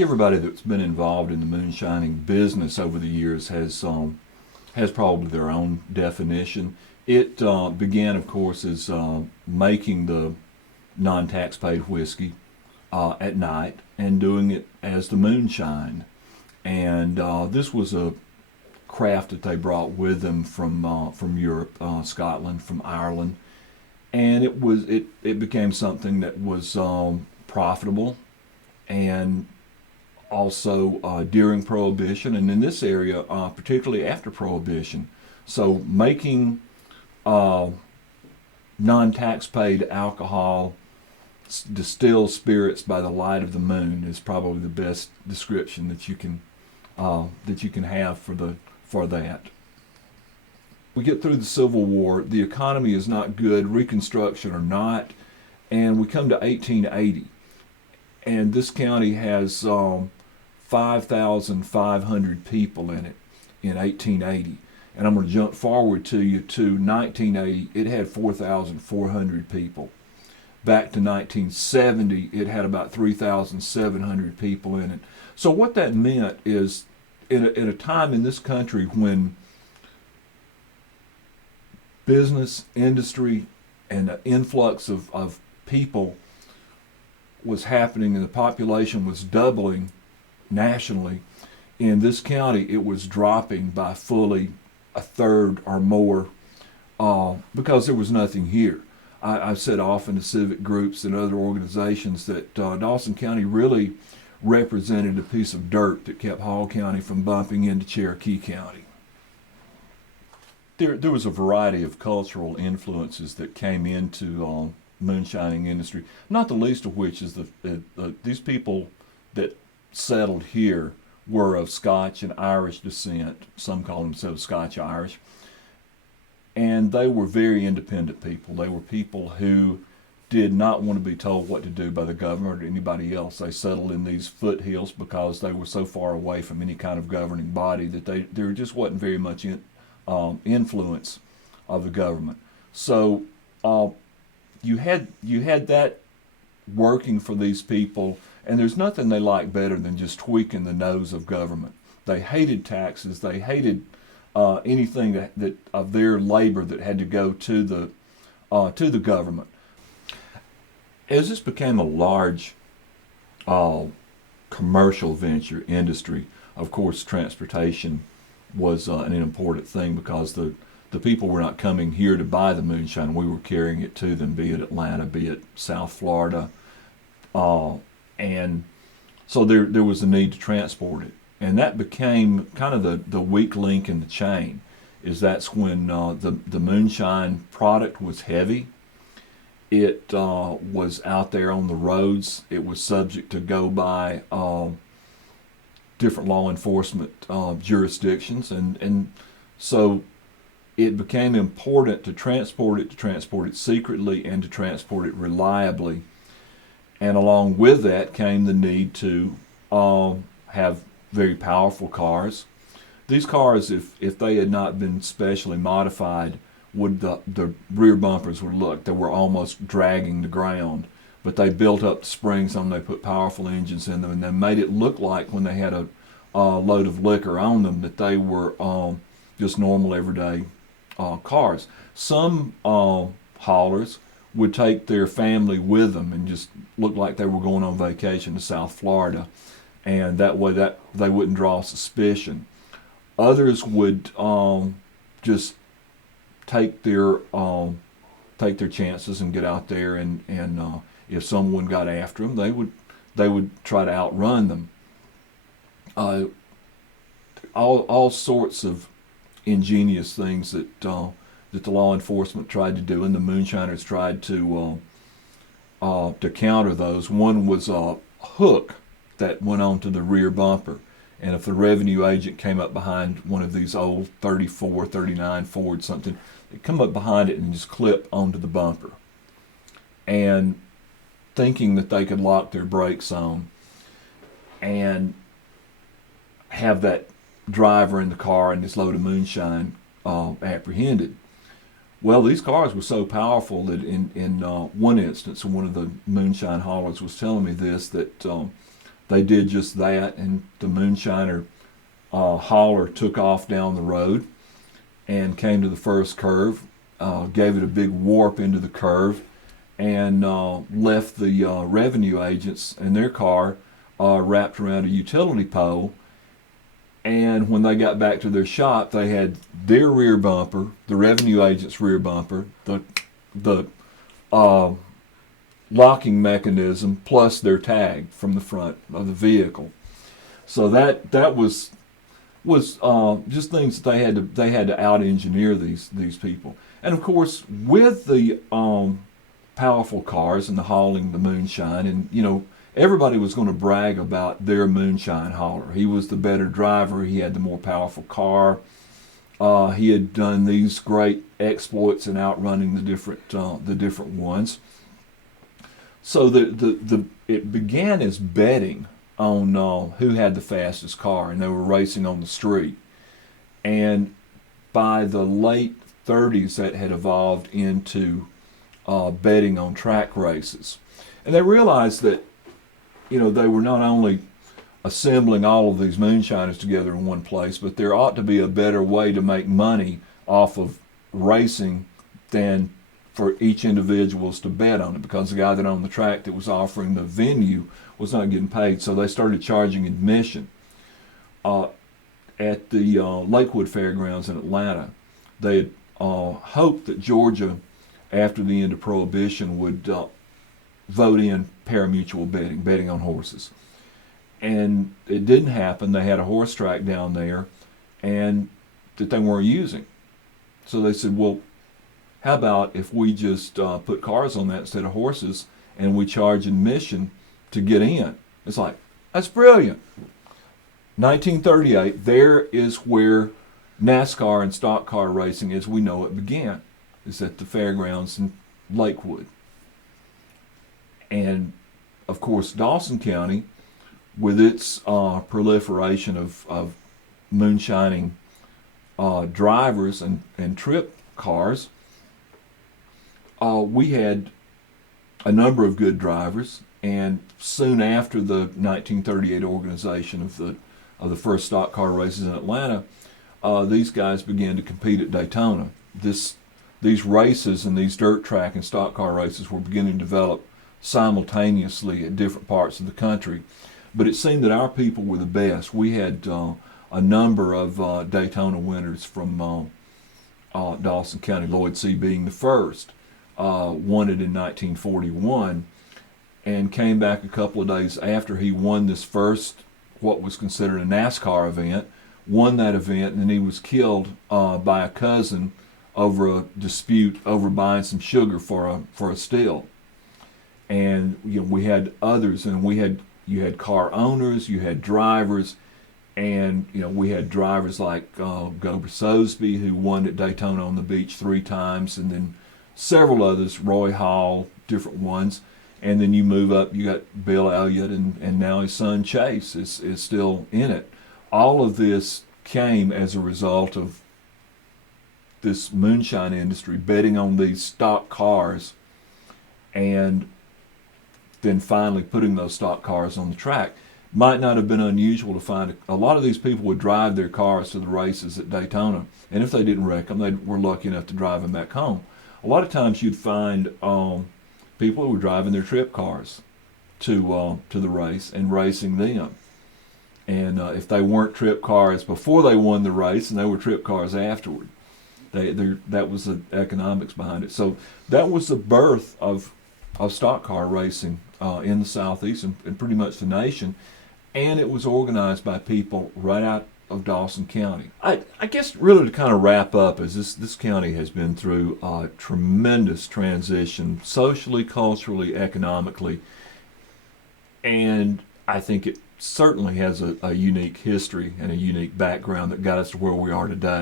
think everybody that's been involved in the moonshining business over the years has probably their own definition. It began, of course, as making the non-tax paid whiskey at night and doing it as the moonshine. And this was a craft that they brought with them from Europe, Scotland, from Ireland, and it became something that was profitable, and also during Prohibition, and in this area, particularly after Prohibition. So making non-tax paid alcohol, distilled spirits by the light of the moon is probably the best description that you can have for that. We get through the Civil War, the economy is not good, Reconstruction or not, and we come to 1880, and this county has 5,500 people in it in 1880. And I'm going to jump forward to you to 1980, it had 4,400 people. Back to 1970, it had about 3,700 people in it. So what that meant is, at a time in this country when business, industry, and the influx of people was happening and the population was doubling nationally, in this county it was dropping by fully a third or more because there was nothing here. I've said often to civic groups and other organizations that Dawson County really represented a piece of dirt that kept Hall County from bumping into Cherokee County. There was a variety of cultural influences that came into moonshining industry, not the least of which is these people that settled here were of Scotch and Irish descent. Some call themselves Scotch-Irish. And they were very independent people. They were people who did not want to be told what to do by the government or anybody else. They settled in these foothills because they were so far away from any kind of governing body that there just wasn't very much influence of the government. So you had that working for these people, and there's nothing they like better than just tweaking the nose of government. They hated taxes. They hated anything that of their labor that had to go to the government. As this became a large commercial venture industry, of course, transportation was an important thing because the people were not coming here to buy the moonshine. We were carrying it to them, be it Atlanta, be it South Florida. And so there was a need to transport it. And that became kind of the weak link in the chain, that's when the moonshine product was heavy. It was out there on the roads. It was subject to go by different law enforcement jurisdictions. And so it became important to transport it secretly, and to transport it reliably. And along with that came the need to have very powerful cars. These cars, if they had not been specially modified, the rear bumpers would look, they were almost dragging the ground. But they built up the springs on them, they put powerful engines in them, and they made it look like when they had a load of liquor on them that they were just normal everyday cars. Some haulers would take their family with them and just look like they were going on vacation to South Florida, and that way that they wouldn't draw suspicion. Others would just take their chances and get out there, and if someone got after them, they would try to outrun them. All sorts of ingenious things that the law enforcement tried to do, and the moonshiners tried to counter those. One was a hook that went onto the rear bumper, and if the revenue agent came up behind one of these old 34, 39 Ford something, they'd come up behind it and just clip onto the bumper. And thinking that they could lock their brakes on and have that driver in the car and this load of moonshine apprehended. Well, these cars were so powerful that in one instance, one of the moonshine haulers was telling me this, that they did just that, and the Moonshiner hauler took off down the road and came to the first curve, gave it a big warp into the curve, and left the revenue agents in their car wrapped around a utility pole. And when they got back to their shop, they had their rear bumper, the revenue agent's rear bumper, the locking mechanism, plus their tag from the front of the vehicle. So that was just things that they had to out engineer these people. And of course, with the powerful cars and the hauling the Moonshine, and everybody was going to brag about their Moonshine hauler. He was the better driver. He had the more powerful car. He had done these great exploits in outrunning the different ones. So it began as betting on who had the fastest car, and they were racing on the street. And by the late 30s, that had evolved into betting on track races. And they realized that they were not only assembling all of these Moonshiners together in one place, but there ought to be a better way to make money off of racing than for each individuals to bet on it, because the guy that owned the track that was offering the venue was not getting paid. So they started charging admission. At the Lakewood Fairgrounds in Atlanta, they had hoped that Georgia, after the end of Prohibition, would vote in parimutuel betting on horses. And it didn't happen. They had a horse track down there and that they weren't using. So they said, well, how about if we just put cars on that instead of horses, and we charge admission to get in? It's like, that's brilliant. 1938, there is where NASCAR and stock car racing as we know it began, is at the fairgrounds in Lakewood. And of course, Dawson County, with its proliferation of moonshining drivers and trip cars, we had a number of good drivers. And soon after the 1938 organization of the first stock car races in Atlanta, these guys began to compete at Daytona. These races and these dirt track and stock car races were beginning to develop simultaneously at different parts of the country. But it seemed that our people were the best. We had a number of Daytona winners from Dawson County, Lloyd C. being the first, won it in 1941, and came back a couple of days after he won this first, what was considered a NASCAR event, won that event, and then he was killed by a cousin over a dispute over buying some sugar for a still. And we had others, and you had car owners, you had drivers, and we had drivers like Gober Sosby, who won at Daytona on the Beach 3 times, and then several others, Roy Hall, different ones. And then you move up, you got Bill Elliott, and now his son Chase is still in it. All of this came as a result of this moonshine industry betting on these stock cars, and then finally putting those stock cars on the track. Might not have been unusual to find a lot of these people would drive their cars to the races at Daytona, and if they didn't wreck them, they were lucky enough to drive them back home. A lot of times you'd find people who were driving their trip cars to the race and racing them. And if they weren't trip cars before they won the race, and they were trip cars afterward, that was the economics behind it. So that was the birth of stock car racing in the Southeast and pretty much the nation. And it was organized by people right out of Dawson County. I guess really to kind of wrap up, is this county has been through a tremendous transition socially, culturally, economically, and I think it certainly has a unique history and a unique background that got us to where we are today.